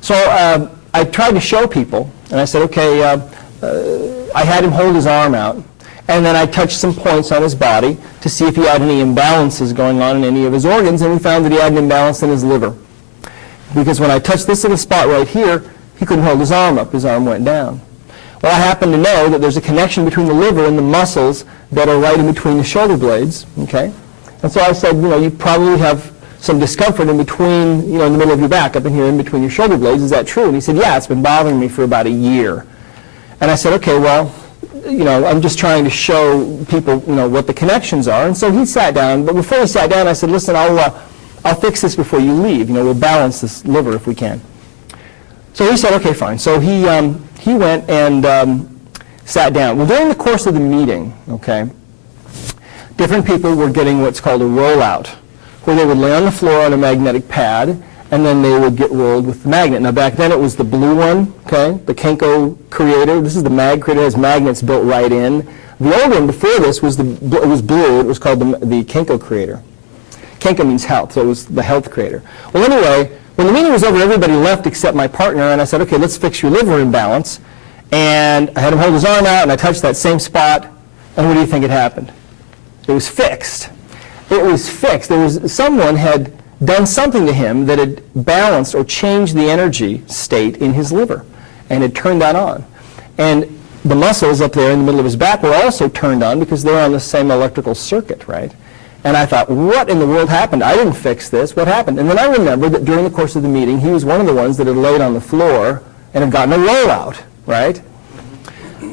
So I tried to show people, and I said, okay, I had him hold his arm out, and then I touched some points on his body to see if he had any imbalances going on in any of his organs, and we found that he had an imbalance in his liver. Because when I touched this little spot right here, he couldn't hold his arm up. His arm went down. Well, I happen to know that there's a connection between the liver and the muscles that are right in between the shoulder blades, okay? And so I said, you probably have some discomfort in between, in the middle of your back, up in here in between your shoulder blades. Is that true? And he said, yeah, it's been bothering me for about a year. And I said, okay, well, I'm just trying to show people, what the connections are. And so he sat down, but before he sat down, I said, listen, I'll fix this before you leave. We'll balance this liver if we can. So he said, okay, fine. So he went and sat down. Well, during the course of the meeting, okay, different people were getting what's called a rollout, where they would lay on the floor on a magnetic pad, and then they would get rolled with the magnet. Now, back then it was the blue one, okay, the Kenko Creator. This is the Mag Creator. It has magnets built right in. The old one before this was it was blue. It was called the Kenko Creator. Kenko means health, so it was the Health Creator. Well, anyway, when the meeting was over, everybody left except my partner, and I said, okay, let's fix your liver imbalance. And I had him hold his arm out, and I touched that same spot, and what do you think had happened? It was fixed. It was fixed. Someone had done something to him that had balanced or changed the energy state in his liver, and had turned that on. And the muscles up there in the middle of his back were also turned on because they're on the same electrical circuit, right? And I thought, what in the world happened? I didn't fix this. What happened? And then I remembered that during the course of the meeting, he was one of the ones that had laid on the floor and had gotten a rollout, right?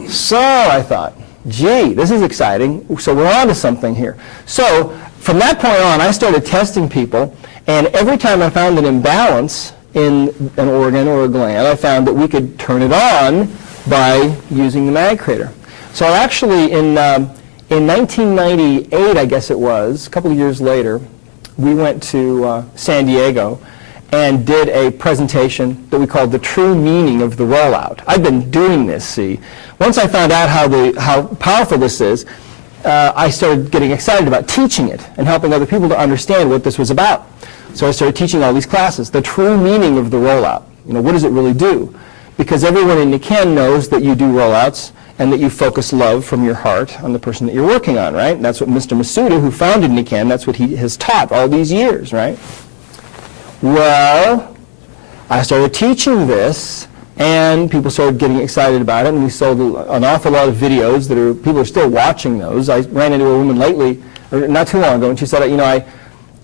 So I thought, gee, this is exciting. So we're on to something here. So from that point on, I started testing people, and every time I found an imbalance in an organ or a gland, I found that we could turn it on by using the Mag Creator. So actually, in 1998, I guess it was, a couple of years later, we went to San Diego and did a presentation that we called The True Meaning of the Rollout. I've been doing this, see. Once I found out how powerful this is, I started getting excited about teaching it and helping other people to understand what this was about. So I started teaching all these classes. The true meaning of the rollout. What does it really do? Because everyone in Nikken knows that you do rollouts and that you focus love from your heart on the person that you're working on, right? And that's what Mr. Masuda, who founded Nikken, that's what he has taught all these years, right? Well, I started teaching this, and people started getting excited about it, and we sold an awful lot of videos that people are still watching those. I ran into a woman lately, or not too long ago, and she said,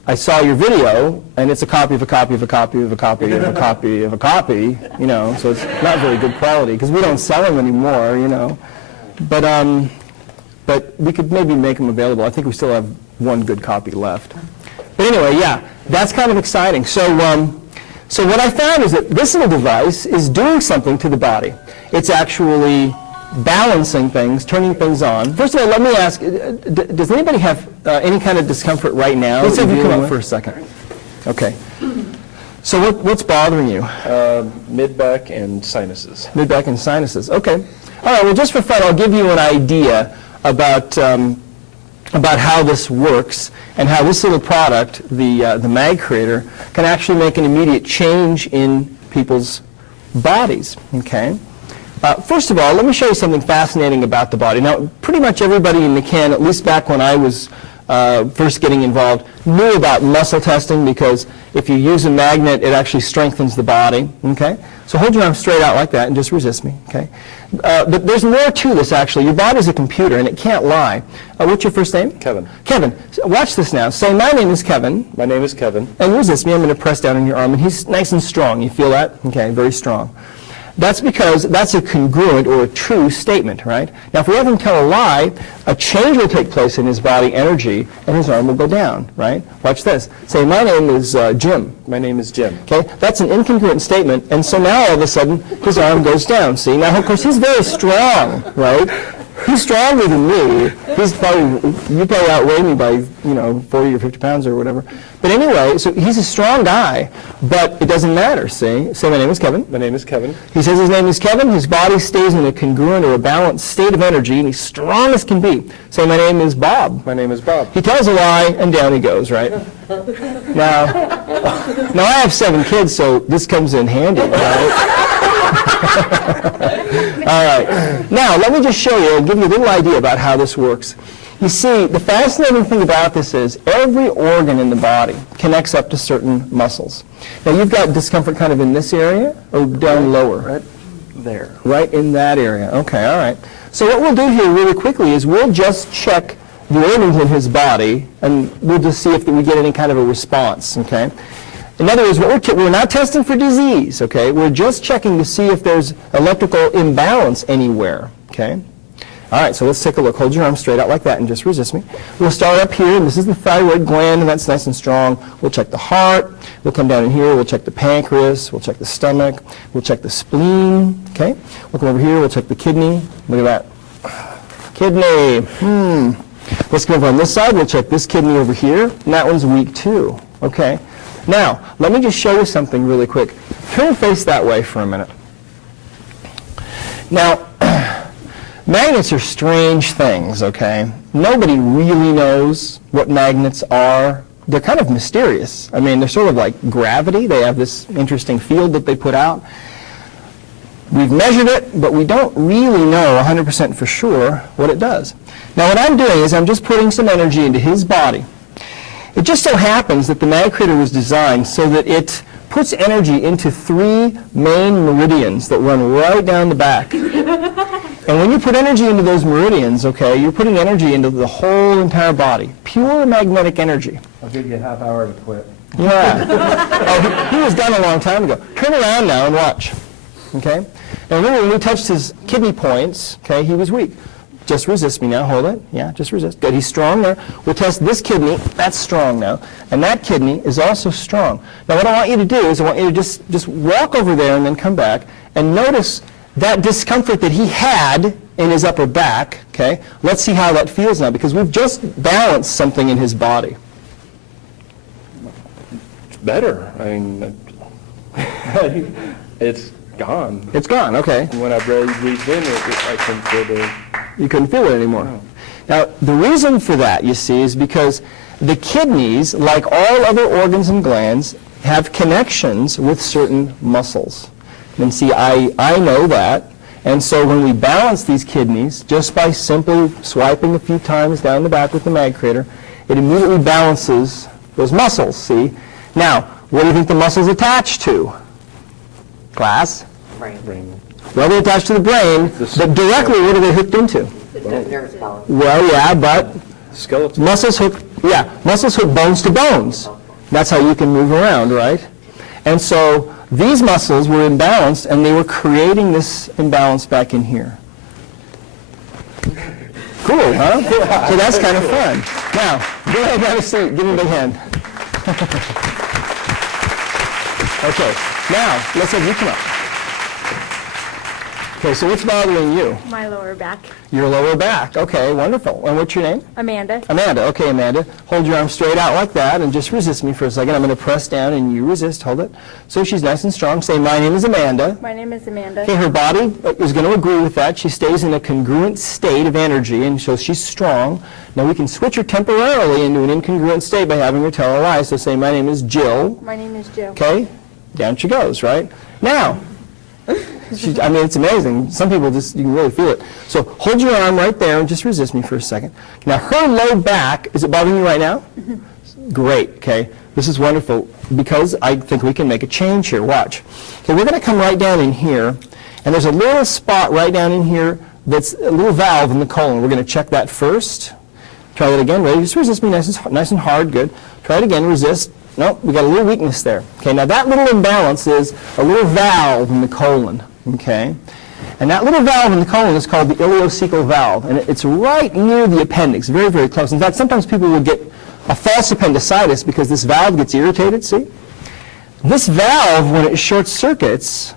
I saw your video, and it's a copy of a copy of a copy of a copy of a copy of a copy, so it's not very good quality, because we don't sell them anymore, But we could maybe make them available. I think we still have one good copy left. But anyway, yeah, that's kind of exciting. So what I found is that this little device is doing something to the body. It's actually balancing things, turning things on. First of all, let me ask, does anybody have any kind of discomfort right now? Let's have you come up for a second. Okay. So what's bothering you? Mid-back and sinuses. Mid-back and sinuses. Okay. All right, well, just for fun, I'll give you an idea about how this works and how this little product, the Mag Creator, can actually make an immediate change in people's bodies, okay? First of all, let me show you something fascinating about the body. Now, pretty much everybody in Nikken, at least back when I was first getting involved, knew about muscle testing, because if you use a magnet, it actually strengthens the body, okay? So hold your arm straight out like that and just resist me, okay? But there's more to this, actually. Your body's a computer, and it can't lie. What's your first name? Kevin. Kevin. So watch this now. Say, my name is Kevin. My name is Kevin. And resist me. I'm going to press down on your arm, and he's nice and strong. You feel that? Okay, very strong. That's because that's a congruent or a true statement, right? Now, if we have him tell a lie, a change will take place in his body energy, and his arm will go down, right? Watch this. Say, my name is Jim. My name is Jim. Okay, that's an incongruent statement, and so now all of a sudden his arm goes down. See, now of course he's very strong, right? He's stronger than me. You probably outweigh me by, 40 or 50 pounds or whatever. But anyway, so he's a strong guy, but it doesn't matter, see? Say, my name is Kevin. My name is Kevin. He says his name is Kevin. His body stays in a congruent or a balanced state of energy, and he's strong as can be. Say, my name is Bob. My name is Bob. He tells a lie, and down he goes, right? Now I have 7 kids, so this comes in handy, right? All right. Now, let me just show you and give you a little idea about how this works. You see, the fascinating thing about this is every organ in the body connects up to certain muscles. Now, you've got discomfort kind of in this area or down lower? Right there. Right in that area. Okay, all right. So what we'll do here really quickly is we'll just check the organs in his body, and we'll just see if we get any kind of a response, okay? In other words, we're not testing for disease, okay? We're just checking to see if there's electrical imbalance anywhere, okay? All right, so let's take a look. Hold your arm straight out like that and just resist me. We'll start up here, and this is the thyroid gland, and that's nice and strong. We'll check the heart. We'll come down in here. We'll check the pancreas. We'll check the stomach. We'll check the spleen, okay? We'll come over here. We'll check the kidney. Look at that. Kidney. Let's go over on this side. We'll check this kidney over here, and that one's weak too, okay? Now, let me just show you something really quick. Turn and face that way for a minute. Now, magnets are strange things, okay? Nobody really knows what magnets are. They're kind of mysterious. I mean, they're sort of like gravity. They have this interesting field that they put out. We've measured it, but we don't really know 100% for sure what it does. Now, what I'm doing is I'm just putting some energy into his body. It just so happens that the magnetrator was designed so that it puts energy into 3 main meridians that run right down the back. And when you put energy into those meridians, okay, you're putting energy into the whole entire body. Pure magnetic energy. I'll give you a half hour to quit. Yeah. Oh, he was done a long time ago. Turn around now and watch. Okay? Now remember when we touched his kidney points, okay, he was weak. Just resist me now. Hold it. Yeah, just resist. Good. He's strong there. We'll test this kidney. That's strong now. And that kidney is also strong. Now what I want you to do is I want you to just walk over there and then come back and notice that discomfort that he had in his upper back, okay? Let's see how that feels now because we've just balanced something in his body. It's better. I mean, it's gone. It's gone, okay. When I breathed in, I can feel the... You couldn't feel it anymore. No. Now, the reason for that, you see, is because the kidneys, like all other organs and glands, have connections with certain muscles. And see, I know that. And so when we balance these kidneys, just by simply swiping a few times down the back with the magnetrator, it immediately balances those muscles, see? Now, what do you think the muscles attach to? Class? Brain. Well, they're attached to the brain, but directly, what are they hooked into? Well, yeah, but Skeleton. muscles hook bones to bones. That's how you can move around, right? And so these muscles were imbalanced, and they were creating this imbalance back in here. Cool, huh? So that's kind of fun. Now, go ahead and have a seat. Give me a big hand. Okay, now, let's have you come up. Okay, so what's bothering you? My lower back. Your lower back. Okay, wonderful. And what's your name? Amanda. Amanda. Okay, Amanda. Hold your arm straight out like that and just resist me for a second. I'm going to press down and you resist. Hold it. So she's nice and strong. Say, my name is Amanda. My name is Amanda. Okay, her body is going to agree with that. She stays in a congruent state of energy, and so she's strong. Now we can switch her temporarily into an incongruent state by having her tell a lie. So say, my name is Jill. My name is Jill. Okay, down she goes, right? Now, I mean, it's amazing. Some people just, you can really feel it. So hold your arm right there and just resist me for a second. Now, her low back, is it bothering you right now? Great, okay. This is wonderful because I think we can make a change here. Watch. Okay, we're going to come right down in here, and there's a little spot right down in here that's a little valve in the colon. We're going to check that first. Try that again. Ready? Just resist me nice and hard. Good. Try it again. Resist. Nope, we got a little weakness there. Okay, now that little imbalance is a little valve in the colon. Okay, and that little valve in the colon is called the ileocecal valve, and it's right near the appendix, very, very close. In fact, sometimes people will get a false appendicitis because this valve gets irritated. See, this valve, when it short circuits,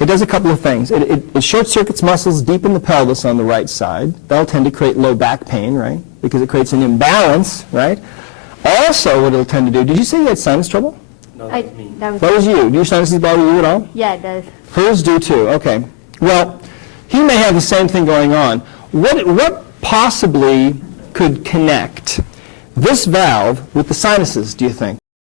it does a couple of things. It short circuits muscles deep in the pelvis on the right side. That'll tend to create low back pain, right? Because it creates an imbalance, right? Also, what it'll tend to do, did you say you had sinus trouble? No, that was me. That That was you. Do your sinuses bother you at all? yeah, it does. Hers do too, okay. Well, he may have the same thing going on. What possibly could connect this valve with the sinuses, do you think?